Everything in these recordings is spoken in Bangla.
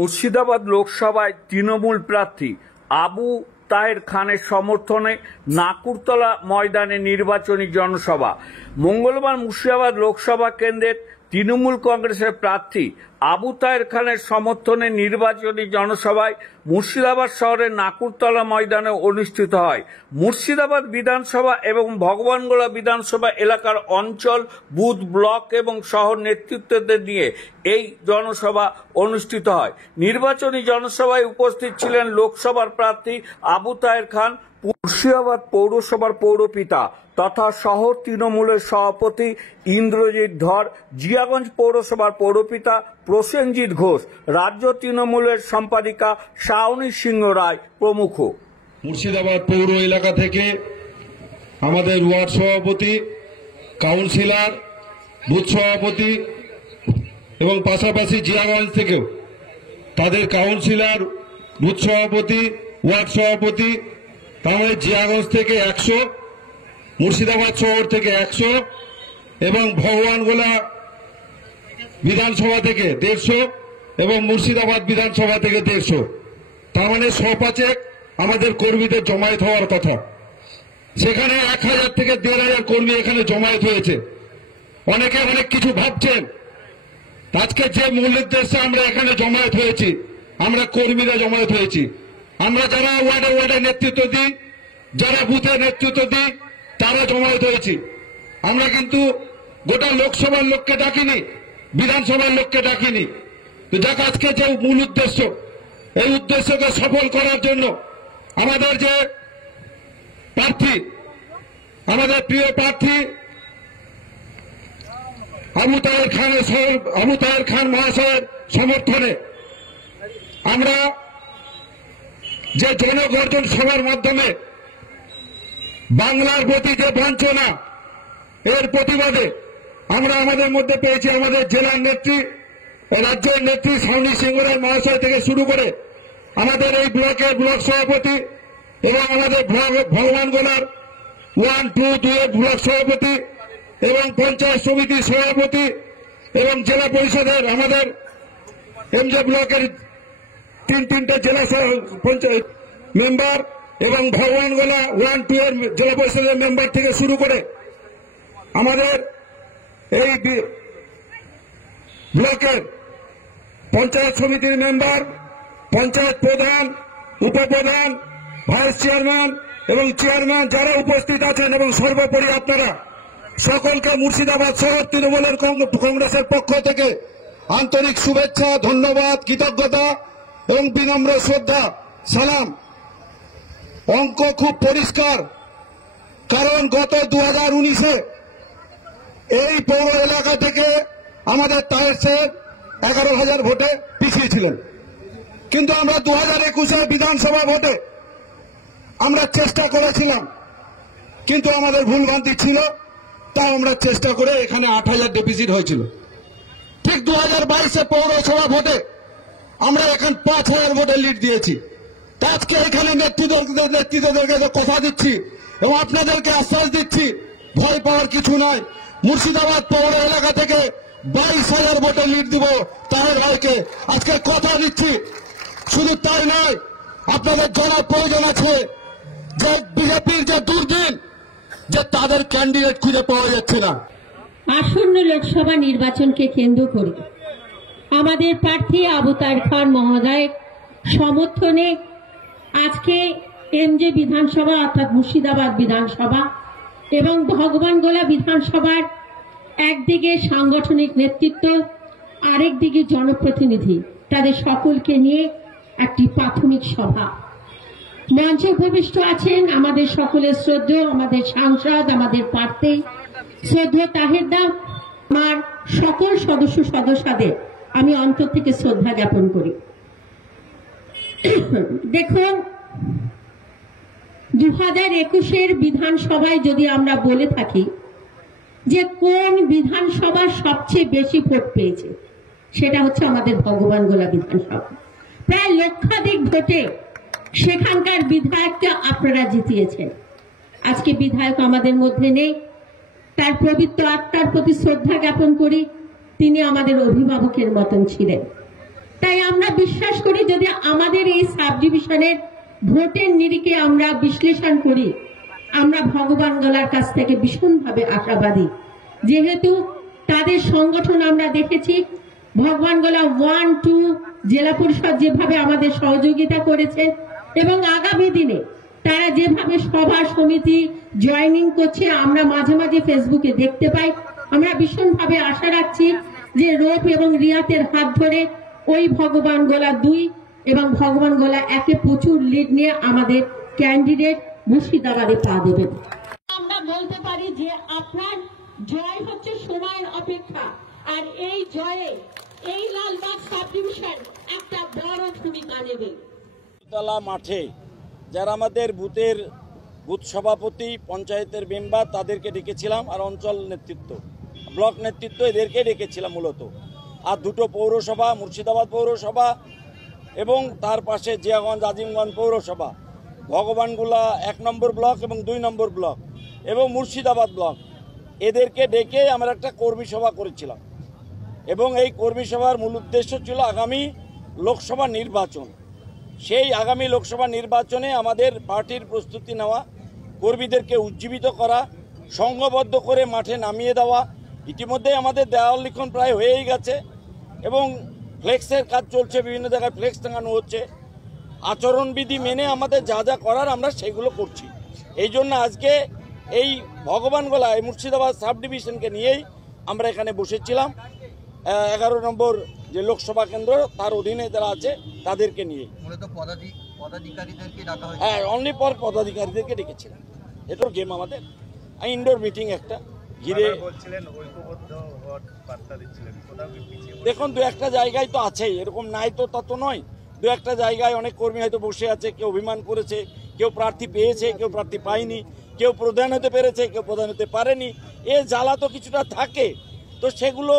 মুর্শিদাবাদ লোকসভায় তৃণমূল প্রার্থী আবু তাহের খানের সমর্থনে নাকুরতলা ময়দানে নির্বাচনী জনসভা। মঙ্গলবার মুর্শিদাবাদ লোকসভা কেন্দ্রের তৃণমূল কংগ্রেসের প্রার্থী আবু তাহের খানের সমর্থনে নির্বাচনী জনসভায় মুর্শিদাবাদ শহরের নাকুরতলা ময়দানে অনুষ্ঠিত হয়। মুর্শিদাবাদ বিধানসভা এবং ভগবানগোলা বিধানসভা এলাকার অঞ্চল, বুথ, ব্লক এবং শহর নেতৃত্বদের নিয়ে এই জনসভা অনুষ্ঠিত হয়। নির্বাচনী জনসভায় উপস্থিত ছিলেন লোকসভার প্রার্থী আবু তাহের খান, মুর্শিদাবাদ পৌরসভার পৌরপিতা তথা শহর তৃণমূলের সভাপতি ইন্দ্রজিৎ ধর, জিয়াগঞ্জ পৌরসভার পৌরপিতা প্রসেনজিৎ ঘোষ, রাজ্য তৃণমূলের সম্পাদিকা শাওনী সিংহ রায় প্রমুখ। মুর্শিদাবাদ পৌর এলাকা থেকে আমাদের ওয়ার্ড সভাপতি, কাউন্সিলর, বুথ সভাপতি এবং পাশাপাশি জিয়াগঞ্জ থেকেও তাদের কাউন্সিলর, বুথ সভাপতি, ওয়ার্ড সভাপতি, তাহলে জিয়াগঞ্জ থেকে 100, মুর্শিদাবাদ শহর থেকে 100 এবং ভগবানগোলা বিধানসভা থেকে 150 এবং মুর্শিদাবাদ বিধানসভা থেকে 150, তার মানে 100 আমাদের কর্মীদের জমায়েত হওয়ার কথা। সেখানে 1000 থেকে 1500 কর্মী এখানে জমায়েত হয়েছে। অনেকে অনেক কিছু ভাবছেন। আজকে যে মূল উদ্দেশ্যে আমরা এখানে জমায়েত হয়েছি, আমরা কর্মীরা জমায়েত হয়েছি। আমরা যারা ওয়ার্ডে ওয়ার্ডে নেতৃত্ব দিই, যারা বুথে নেতৃত্ব দিই, তারা জমায়েত হয়েছি। আমরা কিন্তু গোটা লোকসভার লোককে ডাকিনি, বিধানসভার লোককে ডাকিনি। তো যাক, আজকে যে মূল উদ্দেশ্য, এই উদ্দেশ্যকে সফল করার জন্য আমাদের যে প্রার্থী, আমাদের প্রিয় প্রার্থী আবু তাহের খান মহাশয়ের সমর্থনে আমরা যে জনগর্জন সভার মাধ্যমে বাংলার প্রতি যে বঞ্চনা, এর প্রতিবাদে আমরা আমাদের মধ্যে পেয়েছি আমাদের জেলার নেত্রী, রাজ্যের নেত্রী শাওনী সিংহ রায় মহাশয় থেকে শুরু করে আমাদের এই ব্লকের ব্লক সভাপতি এবং আমাদের ভগবানগোলার 1, 2, 2 এর ব্লক সভাপতি এবং পঞ্চায়েত সমিতির সভাপতি এবং জেলা পরিষদের আমাদের এমজে ব্লকের 3টা জেলা পঞ্চায়েত মেম্বার এবং ভগবানগোলা 1, 2 এর জেলা পরিষদের মেম্বার থেকে শুরু করে আমাদের এই ব্লকের পঞ্চায়েত সমিতির মেম্বার, পঞ্চায়েত প্রধান, উপপ্রধান, ভাইস চেয়ারম্যান এবং চেয়ারম্যান যারা উপস্থিত আছেন এবং সর্বোপরি আপনারা সকলকে মুর্শিদাবাদ শহর তৃণমূলের কংগ্রেসের পক্ষ থেকে আন্তরিক শুভেচ্ছা, ধন্যবাদ, কৃতজ্ঞতা এবং বিনম্র শ্রদ্ধা সালাম। অঙ্ক খুব পরিষ্কার, কারণ গত 2019-এ এই পৌর এলাকা থেকে আমাদের তাহের সাহেব 11,000 ভোটে পিছিয়ে ছিলেন। কিন্তু আমরা 2021-এ বিধানসভা ভোটে আমরা চেষ্টা করেছিলাম, কিন্তু আমাদের ভুলভ্রান্তি ছিল, তাও আমরা চেষ্টা করে এখানে 8,000 ডেফিসিট হয়েছিল। ঠিক 2022-এ পৌরসভা ভোটে আমরা এখন 5,000 ভোটে লিড দিয়েছি। আজকে এখানে নেতৃত্বদেরকে কথা দিচ্ছি এবং আপনাদেরকে আশ্বাস দিচ্ছি, ভয় পাওয়ার কিছু নয়। মুর্শিদাবাদ পৌর এলাকা থেকে 22,000 ভোটে লিড দিব তাহের ভাইকে, আজকে কথা দিচ্ছি। শুধু তাই নয়, আপনাদের জানার প্রয়োজন আছে যে বিজেপির যে দুর্দিন, যে তাদের ক্যান্ডিডেট খুঁজে পাওয়া যাচ্ছে না। আসন্ন লোকসভা নির্বাচনকে কেন্দ্র করে আমাদের প্রার্থী আবু তাহের খান মহোদয়ের সমর্থনে আজকে এমজে বিধানসভা অর্থাৎ মুর্শিদাবাদ বিধানসভা এবং ভগবানগোলা বিধানসভার একদিকে সাংগঠনিক নেতৃত্ব, আরেকদিকে জনপ্রতিনিধি, তাদের সকলকে নিয়ে একটি প্রাথমিক সভা। মঞ্চে উপবিষ্ট আছেন আমাদের সকলের শ্রদ্ধেয়, আমাদের সাংসদ, আমাদের প্রার্থী শ্রদ্ধেয় তাহের দা। আমার সকল সদস্যদের আমি অন্তর থেকে শ্রদ্ধা জ্ঞাপন করি। দেখুন, 2021-এর বিধানসভায় যদি আমরা বলে থাকি যে কোন বিধানসভা সবচেয়ে বেশি ভোট পেয়েছে, সেটা হচ্ছে আমাদের ভগবানগোলা বিধানসভা। প্রায় লক্ষাধিক ভোটে সেখানকার বিধায়ককে আপনারা জিতিয়েছেন। আজকে বিধায়ক আমাদের মধ্যে নেই, তার পবিত্র আত্মার প্রতি শ্রদ্ধা জ্ঞাপন করি। তিনি আমাদের অভিভাবকের মতন ছিলেন। তাই আমরা বিশ্বাস করি যদি আমাদের এই সাব ডিভিশনের ভোটের নিরিখে আমরা বিশ্লেষণ করি, আমরা ভগবান গোলার কাছ থেকে ভীষণভাবে আশাবাদী। যেহেতু তাদের সংগঠন আমরা দেখেছি, ভগবান গোলা 1, 2 জেলা পরিষদ যেভাবে আমাদের সহযোগিতা করেছে এবং আগামী দিনে তারা যেভাবে সভা সমিতি জয়েনিং করছে আমরা মাঝে মাঝে ফেসবুকে দেখতে পাই। আমরা ভীষণভাবে আশা রাখছি যে রূপ এবং রিয়াতের হাত ধরে ওই ভগবান গোলা 2 এবং ভগবান গোলা 1-এ প্রচুর লিড নিয়ে আমাদের ক্যান্ডিডেট মুর্শিদাবাদে পা দেবেন। আমরা বলতে পারি যে আপনার জয় হচ্ছে সময়ের অপেক্ষা, আর এই জয়ে এই লালবাগ সাব ডিভিশন একটা বড় ভূমিকা নেবে। তলা মাঠে যারা আমাদের বুথ সভাপতি, পঞ্চায়েতের মেম্বার তাদেরকে ডেকেছিলাম, আর অঞ্চল নেতৃত্ব, ব্লক নেতৃত্ব এদেরকে ডেকেছিলাম মূলত। আর 2টো পৌরসভা, মুর্শিদাবাদ পৌরসভা এবং তার পাশে জিয়াগঞ্জ আজিমগঞ্জ পৌরসভা, ভগবানগোলা 1 নম্বর ব্লক এবং 2 নম্বর ব্লক এবং মুর্শিদাবাদ ব্লক, এদেরকে ডেকে আমরা একটা কর্মী সভা করেছিলাম। এবং এই কর্মী সভার মূল উদ্দেশ্য ছিল আগামী লোকসভা নির্বাচন। সেই আগামী লোকসভা নির্বাচনে আমাদের পার্টির প্রস্তুতি নেওয়া, কর্মীদেরকে উজ্জীবিত করা, সংঘবদ্ধ করে মাঠে নামিয়ে দেওয়া। ইতিমধ্যে আমাদের দেওয়াল লিখন প্রায় হয়েই গেছে এবং ফ্লেক্সের কাজ চলছে, বিভিন্ন জায়গায় ফ্লেক্স টাঙানো হচ্ছে। আচরণবিধি মেনে আমাদের যা যা করার আমরা সেগুলো করছি। এই জন্য আজকে এই ভগবানগোলা এই মুর্শিদাবাদ সাব ডিভিশনকে নিয়েই আমরা এখানে বসেছিলাম। 11 নম্বর যে লোকসভা কেন্দ্র তার অধীনে যারা আছে তাদেরকে নিয়ে, মূলত পদাধিকারীদেরকে ডাকা হয়েছে। হ্যাঁ, অনলি পর পদাধিকারীদেরকে ডেকেছিলাম। এটার গেম আমাদের ইনডোর মিটিং একটা ঘিরে বলছিলেন ঐক্যবদ্ধ হওয়ার বার্তা দিচ্ছিলেন, কোথাও কি পিছিয়ে দেখুন 2-1টা জায়গায় তো আছেই, এরকম নাই তো তা তো নয়। 2-1টা জায়গায় অনেক কর্মী হয়তো বসে আছে, কেউ অভিমান করেছে, কেউ প্রার্থী পেয়েছে, কেউ প্রার্থী পায়নি, কেউ প্রধান হতে পেরেছে, কেউ প্রধান হতে পারেনি। এ জ্বালা তো কিছুটা থাকে, তো সেগুলো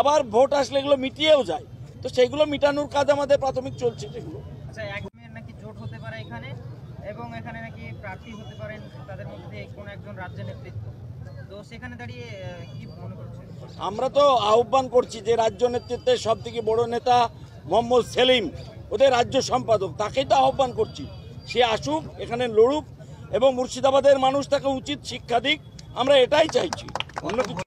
আবার ভোট আসলে এগুলো মিটিয়েও যায়, তো সেগুলো মিটানোর কাজ আমাদের প্রাথমিক চলছে সেগুলো। আচ্ছা, একদমের নাকি জোট হতে পারে এখানে, এবং এখানে নাকি প্রার্থী হতে পারেন তাদের মধ্যে কোনো একজন রাজ্য নেতৃত্ব, তো সেখানে দাঁড়িয়ে কি মনে করছেন? আমরা তো আহ্বান করছি যে রাজ্য নেতৃত্বের সব থেকে বড় নেতা মোহাম্মদ সেলিম, ওদের রাজ্য সম্পাদক, তাকেই তো আহ্বান করছি সে আসুক, এখানে লড়ুক এবং মুর্শিদাবাদের মানুষ তাকে উচিত শিক্ষা দিক। আমরা এটাই চাইছি, অন্য কিছু